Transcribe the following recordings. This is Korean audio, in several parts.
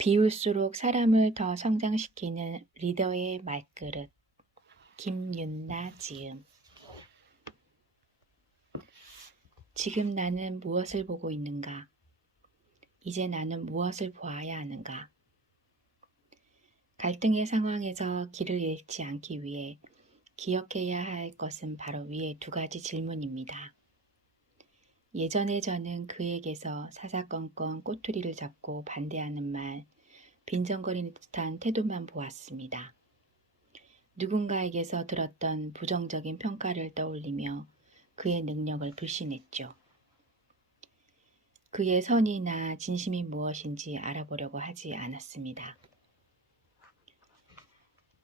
비울수록 사람을 더 성장시키는 리더의 말그릇. 김윤나 지음. 지금 나는 무엇을 보고 있는가? 이제 나는 무엇을 보아야 하는가? 갈등의 상황에서 길을 잃지 않기 위해 기억해야 할 것은 바로 위의 두 가지 질문입니다. 예전에 저는 그에게서 사사건건 꼬투리를 잡고 반대하는 말, 빈정거리는 듯한 태도만 보았습니다. 누군가에게서 들었던 부정적인 평가를 떠올리며 그의 능력을 불신했죠. 그의 선의나 진심이 무엇인지 알아보려고 하지 않았습니다.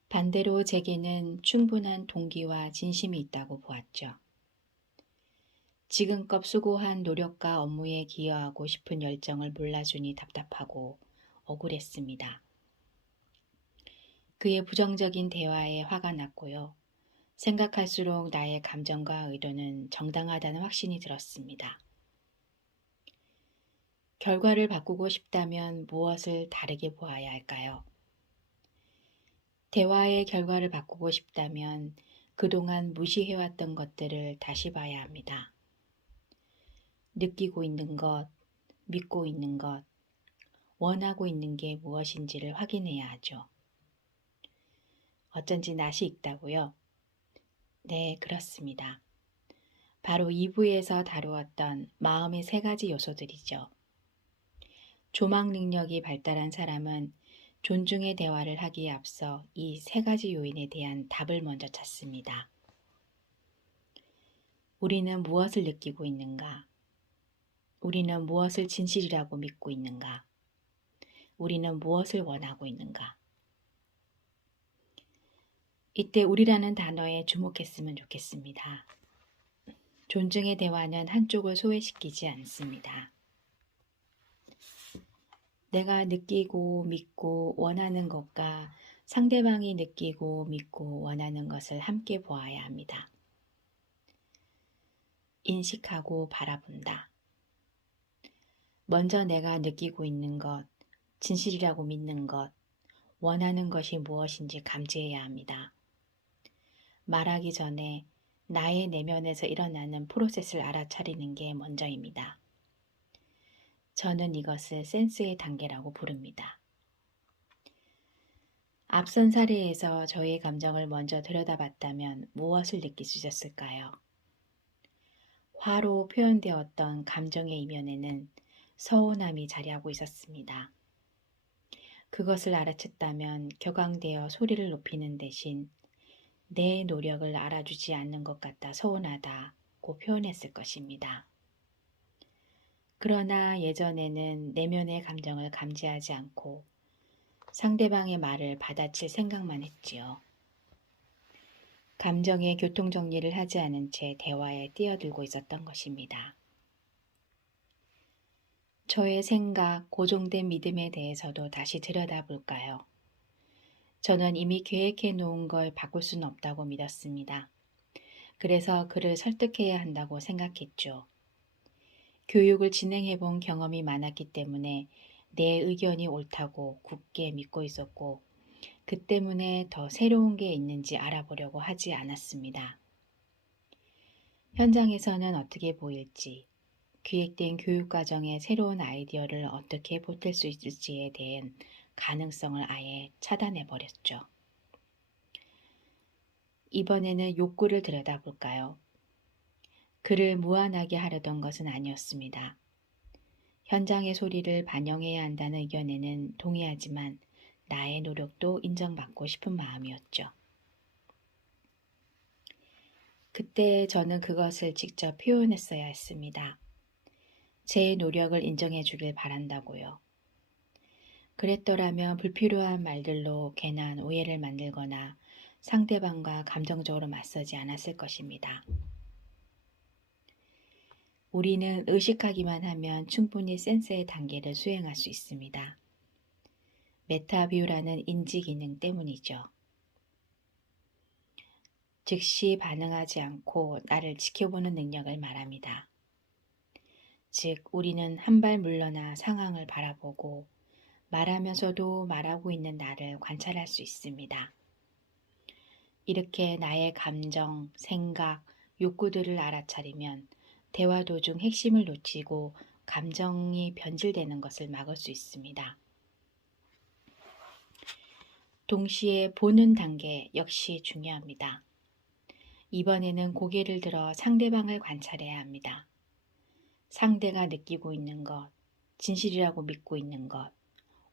반대로 제게는 충분한 동기와 진심이 있다고 보았죠. 지금껏 수고한 노력과 업무에 기여하고 싶은 열정을 몰라주니 답답하고 억울했습니다. 그의 부정적인 대화에 화가 났고요. 생각할수록 나의 감정과 의도는 정당하다는 확신이 들었습니다. 결과를 바꾸고 싶다면 무엇을 다르게 보아야 할까요? 대화의 결과를 바꾸고 싶다면 그동안 무시해왔던 것들을 다시 봐야 합니다. 느끼고 있는 것, 믿고 있는 것, 원하고 있는 게 무엇인지를 확인해야 하죠. 어쩐지 낯이 익다고요? 네, 그렇습니다. 바로 2부에서 다루었던 마음의 3가지 요소들이죠. 조망 능력이 발달한 사람은 존중의 대화를 하기에 앞서 이 3가지 요인에 대한 답을 먼저 찾습니다. 우리는 무엇을 느끼고 있는가? 우리는 무엇을 진실이라고 믿고 있는가? 우리는 무엇을 원하고 있는가? 이때 우리라는 단어에 주목했으면 좋겠습니다. 존중의 대화는 한쪽을 소외시키지 않습니다. 내가 느끼고 믿고 원하는 것과 상대방이 느끼고 믿고 원하는 것을 함께 보아야 합니다. 인식하고 바라본다. 먼저 내가 느끼고 있는 것, 진실이라고 믿는 것, 원하는 것이 무엇인지 감지해야 합니다. 말하기 전에 나의 내면에서 일어나는 프로세스를 알아차리는 게 먼저입니다. 저는 이것을 센스의 단계라고 부릅니다. 앞선 사례에서 저의 감정을 먼저 들여다봤다면 무엇을 느낄 수 있었을까요? 화로 표현되었던 감정의 이면에는 서운함이 자리하고 있었습니다. 그것을 알아챘다면 격앙되어 소리를 높이는 대신 내 노력을 알아주지 않는 것 같다 서운하다고 표현했을 것입니다. 그러나 예전에는 내면의 감정을 감지하지 않고 상대방의 말을 받아칠 생각만 했지요. 감정의 교통정리를 하지 않은 채 대화에 뛰어들고 있었던 것입니다. 저의 생각, 고정된 믿음에 대해서도 다시 들여다볼까요? 저는 이미 계획해 놓은 걸 바꿀 수는 없다고 믿었습니다. 그래서 그를 설득해야 한다고 생각했죠. 교육을 진행해 본 경험이 많았기 때문에 내 의견이 옳다고 굳게 믿고 있었고, 그 때문에 더 새로운 게 있는지 알아보려고 하지 않았습니다. 현장에서는 어떻게 보일지, 기획된 교육과정의 새로운 아이디어를 어떻게 보탤 수 있을지에 대한 가능성을 아예 차단해버렸죠. 이번에는 욕구를 들여다볼까요? 그를 무안하게 하려던 것은 아니었습니다. 현장의 소리를 반영해야 한다는 의견에는 동의하지만 나의 노력도 인정받고 싶은 마음이었죠. 그때 저는 그것을 직접 표현했어야 했습니다. 제 노력을 인정해 주길 바란다고요. 그랬더라면 불필요한 말들로 괜한 오해를 만들거나 상대방과 감정적으로 맞서지 않았을 것입니다. 우리는 의식하기만 하면 충분히 센스의 단계를 수행할 수 있습니다. 메타뷰라는 인지 기능 때문이죠. 즉시 반응하지 않고 나를 지켜보는 능력을 말합니다. 즉, 우리는 한 발 물러나 상황을 바라보고 말하면서도 말하고 있는 나를 관찰할 수 있습니다. 이렇게 나의 감정, 생각, 욕구들을 알아차리면 대화 도중 핵심을 놓치고 감정이 변질되는 것을 막을 수 있습니다. 동시에 보는 단계 역시 중요합니다. 이번에는 고개를 들어 상대방을 관찰해야 합니다. 상대가 느끼고 있는 것, 진실이라고 믿고 있는 것,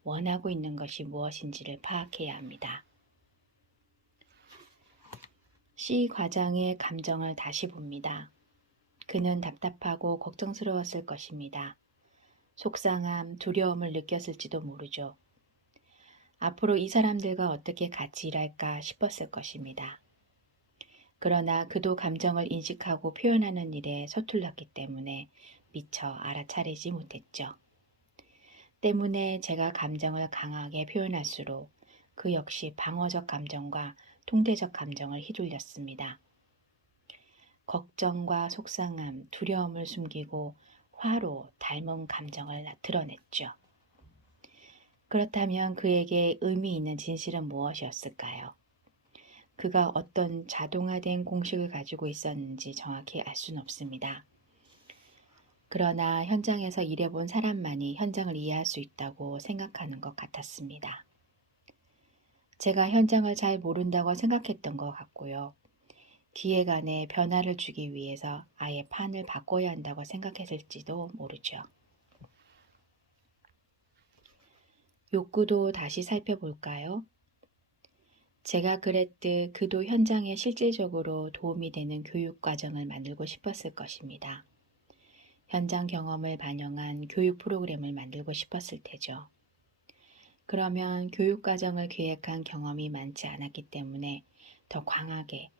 원하고 있는 것이 무엇인지를 파악해야 합니다. C 과장의 감정을 다시 봅니다. 그는 답답하고 걱정스러웠을 것입니다. 속상함, 두려움을 느꼈을지도 모르죠. 앞으로 이 사람들과 어떻게 같이 일할까 싶었을 것입니다. 그러나 그도 감정을 인식하고 표현하는 일에 서툴렀기 때문에 미처 알아차리지 못했죠. 때문에 제가 감정을 강하게 표현할수록 그 역시 방어적 감정과 통제적 감정을 휘둘렸습니다. 걱정과 속상함, 두려움을 숨기고 화로 닮은 감정을 드러냈죠. 그렇다면 그에게 의미 있는 진실은 무엇이었을까요? 그가 어떤 자동화된 공식을 가지고 있었는지 정확히 알 수는 없습니다. 그러나 현장에서 일해본 사람만이 현장을 이해할 수 있다고 생각하는 것 같았습니다. 제가 현장을 잘 모른다고 생각했던 것 같고요. 기획안에 변화를 주기 위해서 아예 판을 바꿔야 한다고 생각했을지도 모르죠. 욕구도 다시 살펴볼까요? 제가 그랬듯 그도 현장에 실질적으로 도움이 되는 교육 과정을 만들고 싶었을 것입니다. 현장 경험을 반영한 교육 프로그램을 만들고 싶었을 테죠. 그러면 교육 과정을 기획한 경험이 많지 않았기 때문에 더 강하게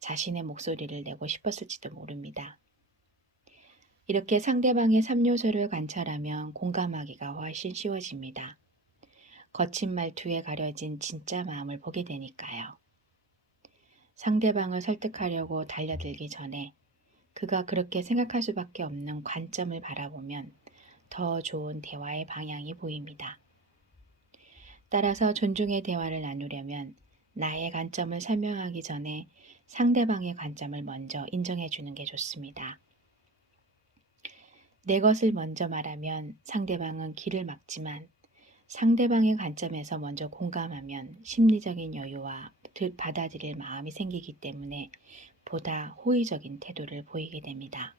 자신의 목소리를 내고 싶었을지도 모릅니다. 이렇게 상대방의 3요소를 관찰하면 공감하기가 훨씬 쉬워집니다. 거친 말투에 가려진 진짜 마음을 보게 되니까요. 상대방을 설득하려고 달려들기 전에 그가 그렇게 생각할 수밖에 없는 관점을 바라보면 더 좋은 대화의 방향이 보입니다. 따라서 존중의 대화를 나누려면 나의 관점을 설명하기 전에 상대방의 관점을 먼저 인정해 주는 게 좋습니다. 내 것을 먼저 말하면 상대방은 길을 막지만 상대방의 관점에서 먼저 공감하면 심리적인 여유와 받아들일 마음이 생기기 때문에 보다 호의적인 태도를 보이게 됩니다.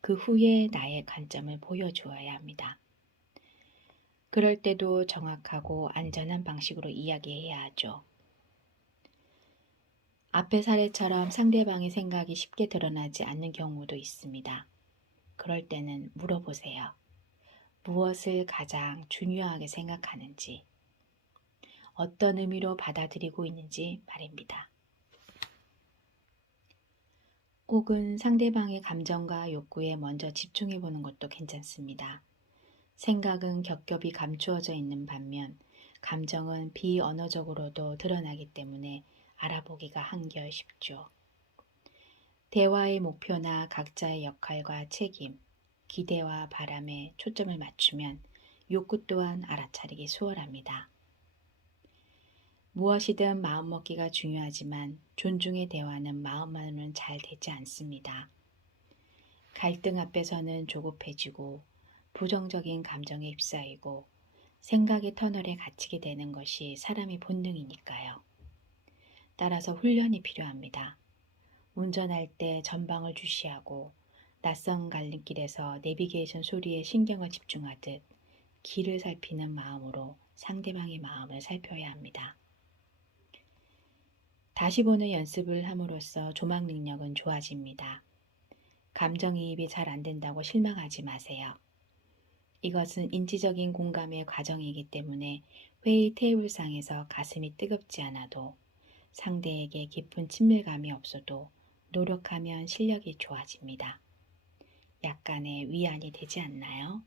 그 후에 나의 관점을 보여주어야 합니다. 그럴 때도 정확하고 안전한 방식으로 이야기해야 하죠. 앞의 사례처럼 상대방의 생각이 쉽게 드러나지 않는 경우도 있습니다. 그럴 때는 물어보세요. 무엇을 가장 중요하게 생각하는지, 어떤 의미로 받아들이고 있는지 말입니다. 혹은 상대방의 감정과 욕구에 먼저 집중해 보는 것도 괜찮습니다. 생각은 겹겹이 감추어져 있는 반면 감정은 비언어적으로도 드러나기 때문에 알아보기가 한결 쉽죠. 대화의 목표나 각자의 역할과 책임, 기대와 바람에 초점을 맞추면 욕구 또한 알아차리기 수월합니다. 무엇이든 마음먹기가 중요하지만 존중의 대화는 마음만으로는 잘 되지 않습니다. 갈등 앞에서는 조급해지고 부정적인 감정에 휩싸이고 생각의 터널에 갇히게 되는 것이 사람의 본능이니까요. 따라서 훈련이 필요합니다. 운전할 때 전방을 주시하고 낯선 갈림길에서 내비게이션 소리에 신경을 집중하듯 길을 살피는 마음으로 상대방의 마음을 살펴야 합니다. 다시 보는 연습을 함으로써 조막 능력은 좋아집니다. 감정이입이 잘 안 된다고 실망하지 마세요. 이것은 인지적인 공감의 과정이기 때문에 회의 테이블상에서 가슴이 뜨겁지 않아도 상대에게 깊은 친밀감이 없어도 노력하면 실력이 좋아집니다. 약간의 위안이 되지 않나요?